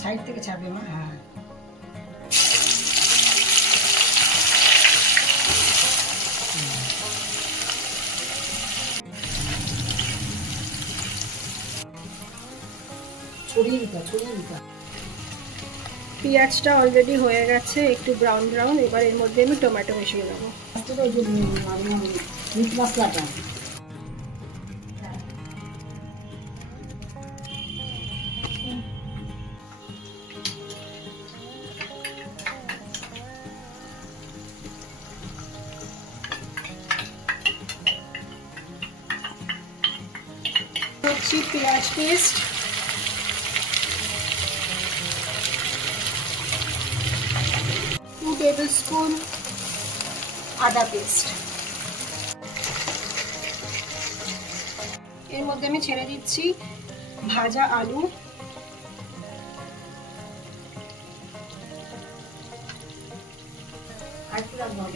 Side থেকে ছাড়বে মা। হ্যাঁ, ছড়িয়ে দিতে ছড়িয়ে দিতে। পেঁয়াজটা অলরেডি হয়ে গেছে একটু ব্রাউন ব্রাউন। এবার এর মধ্যে আমি টমেটো মিশিয়ে দেবো। মিট মশলাটা হচ্ছে পেঁয়াজ পেস্ট, 2 টেবিলস্পুন আদা পেস্ট। এর মধ্যে আমি ছেড়ে দিচ্ছি ভাজা আলু,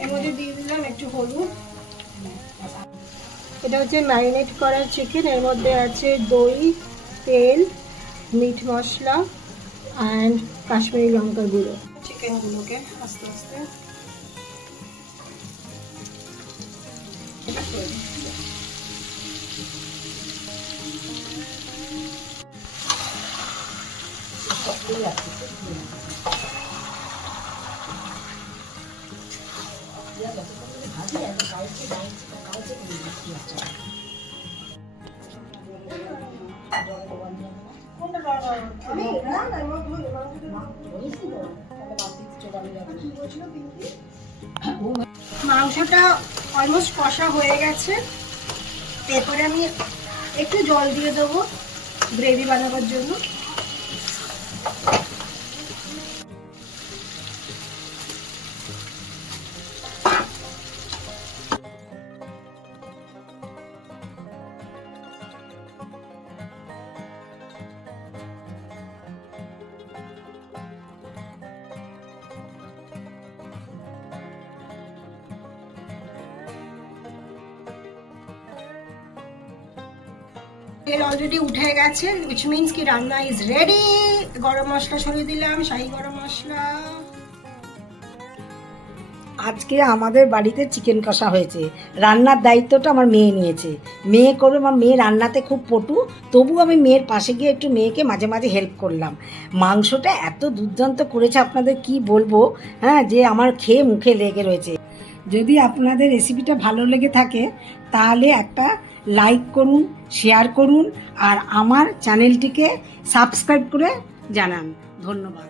এর মধ্যে দিয়ে দিলাম একটু হলুদ। এটা হচ্ছে ম্যারিনেট করা চিকেন। এর মধ্যে আছে দই, তেল, মিট মশলা অ্যান্ড কাশ্মীরি লঙ্কার গুঁড়ো। চিকেনগুলোকে আস্তে আস্তে মাংসটা অলমোস্ট কষা হয়ে গেছে। এরপরে আমি একটু জল দিয়ে দেবো গ্রেভি বানাবার জন্য। তেল অলরেডি উঠে গেছে, which means কি রান্না ইজ রেডি। গরম মশলা ছড়িয়ে দিলাম, শাহি গরম মশলা। আজকে আমাদের বাড়িতে চিকেন কষা হয়েছে। রান্নার দায়িত্বটা আমার মেয়ে নিয়েছে। মেয়ে করবে, আমার মেয়ে রান্নাতে খুব পটু, তবু আমি মেয়ের পাশে গিয়ে একটু মেয়েকে মাঝে মাঝে হেল্প করলাম। মাংসটা এত দুর্দান্ত করেছে, আপনাদের কি বলবো, হ্যাঁ, যে আমার খেয়ে মুখে লেগে রয়েছে। যদি আপনাদের রেসিপিটা ভালো লেগে থাকে তাহলে একটা লাইক করুন, শেয়ার করুন আর আমার চ্যানেলটিকে সাবস্ক্রাইব করে জানান। ধন্যবাদ।